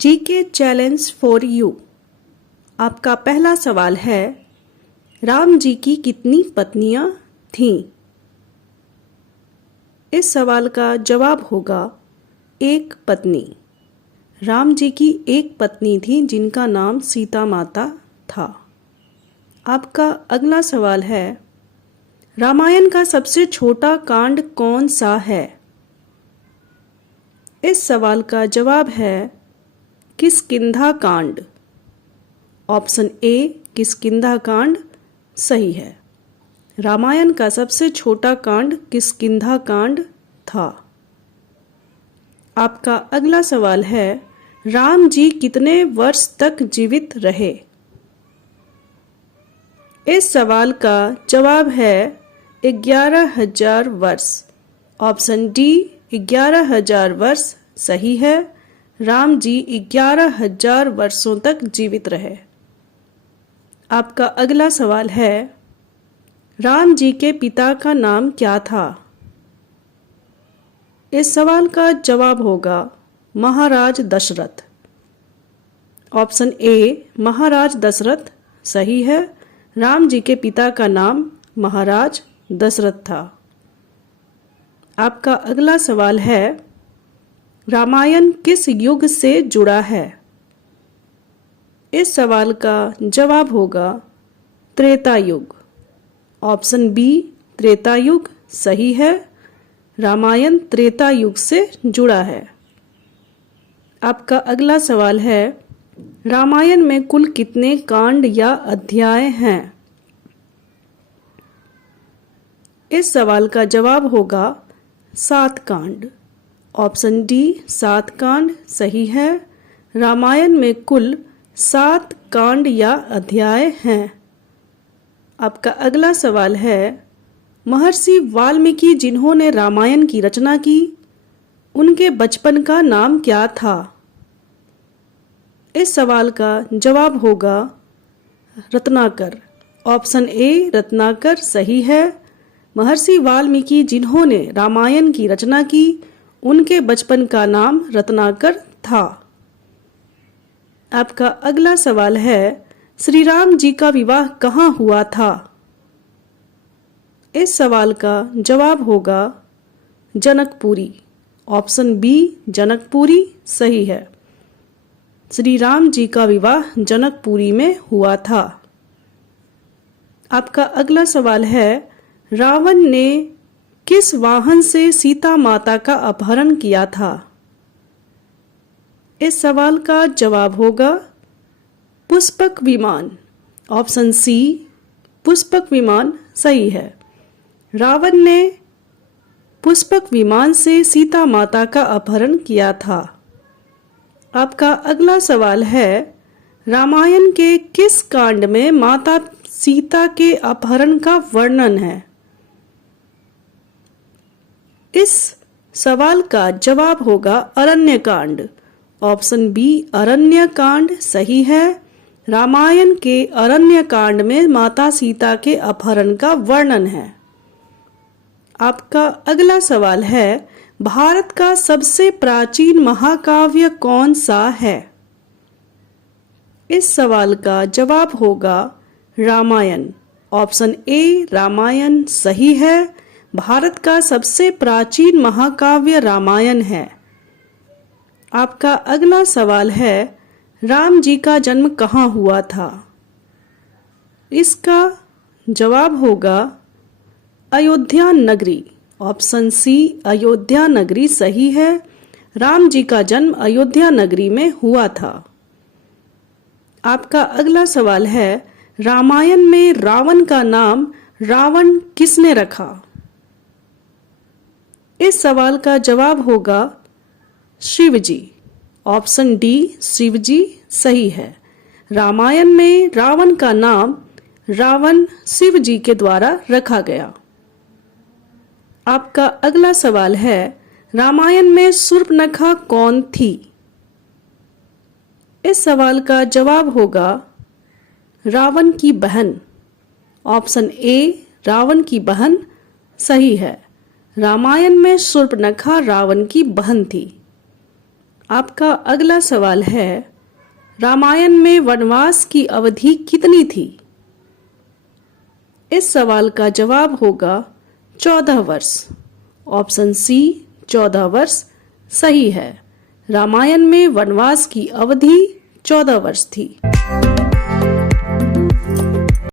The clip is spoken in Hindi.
GK challenge for you. आपका पहला सवाल है, राम जी की कितनी पत्नियां थीं? इस सवाल का जवाब होगा एक पत्नी। राम जी की एक पत्नी थी जिनका नाम सीता माता था। आपका अगला सवाल है, रामायण का सबसे छोटा कांड कौन सा है? इस सवाल का जवाब है किष्किंधा कांड। ऑप्शन ए किष्किंधा कांड सही है। रामायण का सबसे छोटा कांड किष्किंधा कांड था। आपका अगला सवाल है, राम जी कितने वर्ष तक जीवित रहे? इस सवाल का जवाब है 11,000 वर्ष। ऑप्शन डी 11,000 वर्ष सही है। राम जी 11,000 वर्षों तक जीवित रहे। आपका अगला सवाल है, राम जी के पिता का नाम क्या था? इस सवाल का जवाब होगा महाराज दशरथ। ऑप्शन ए महाराज दशरथ सही है। राम जी के पिता का नाम महाराज दशरथ था। आपका अगला सवाल है, रामायण किस युग से जुड़ा है? इस सवाल का जवाब होगा त्रेता युग। ऑप्शन बी त्रेता युग सही है। रामायण त्रेता युग से जुड़ा है। आपका अगला सवाल है, रामायण में कुल कितने कांड या अध्याय हैं? इस सवाल का जवाब होगा 7 कांड। ऑप्शन डी 7 कांड सही है। रामायण में कुल 7 कांड या अध्याय हैं। आपका अगला सवाल है, महर्षि वाल्मीकि जिन्होंने रामायण की रचना की, उनके बचपन का नाम क्या था? इस सवाल का जवाब होगा रत्नाकर। ऑप्शन ए रत्नाकर सही है। महर्षि वाल्मीकि जिन्होंने रामायण की रचना की, उनके बचपन का नाम रत्नाकर था। आपका अगला सवाल है, श्री राम जी का विवाह कहाँ हुआ था? इस सवाल का जवाब होगा जनकपुरी। ऑप्शन बी जनकपुरी सही है। श्री राम जी का विवाह जनकपुरी में हुआ था। आपका अगला सवाल है, रावण ने किस वाहन से सीता माता का अपहरण किया था? इस सवाल का जवाब होगा पुष्पक विमान। ऑप्शन सी पुष्पक विमान सही है। रावण ने पुष्पक विमान से सीता माता का अपहरण किया था। आपका अगला सवाल है, रामायण के किस कांड में माता सीता के अपहरण का वर्णन है? इस सवाल का जवाब होगा अरण्य कांड। ऑप्शन बी अरण्य कांड सही है। रामायण के अरण्य कांड में माता सीता के अपहरण का वर्णन है। आपका अगला सवाल है, भारत का सबसे प्राचीन महाकाव्य कौन सा है? इस सवाल का जवाब होगा रामायण। ऑप्शन ए रामायण सही है। भारत का सबसे प्राचीन महाकाव्य रामायण है। आपका अगला सवाल है, राम जी का जन्म कहाँ हुआ था? इसका जवाब होगा अयोध्या नगरी। ऑप्शन सी अयोध्या नगरी सही है। राम जी का जन्म अयोध्या नगरी में हुआ था। आपका अगला सवाल है, रामायण में रावण का नाम रावण किसने रखा? इस सवाल का जवाब होगा शिव जी। ऑप्शन डी शिव जी सही है। रामायण में रावण का नाम रावण शिव जी के द्वारा रखा गया। आपका अगला सवाल है, रामायण में शूर्पणखा कौन थी? इस सवाल का जवाब होगा रावण की बहन। ऑप्शन ए रावण की बहन सही है। रामायण में शूर्पणखा रावण की बहन थी। आपका अगला सवाल है, रामायण में वनवास की अवधि कितनी थी? इस सवाल का जवाब होगा 14 वर्ष। ऑप्शन सी 14 वर्ष सही है। रामायण में वनवास की अवधि 14 वर्ष थी।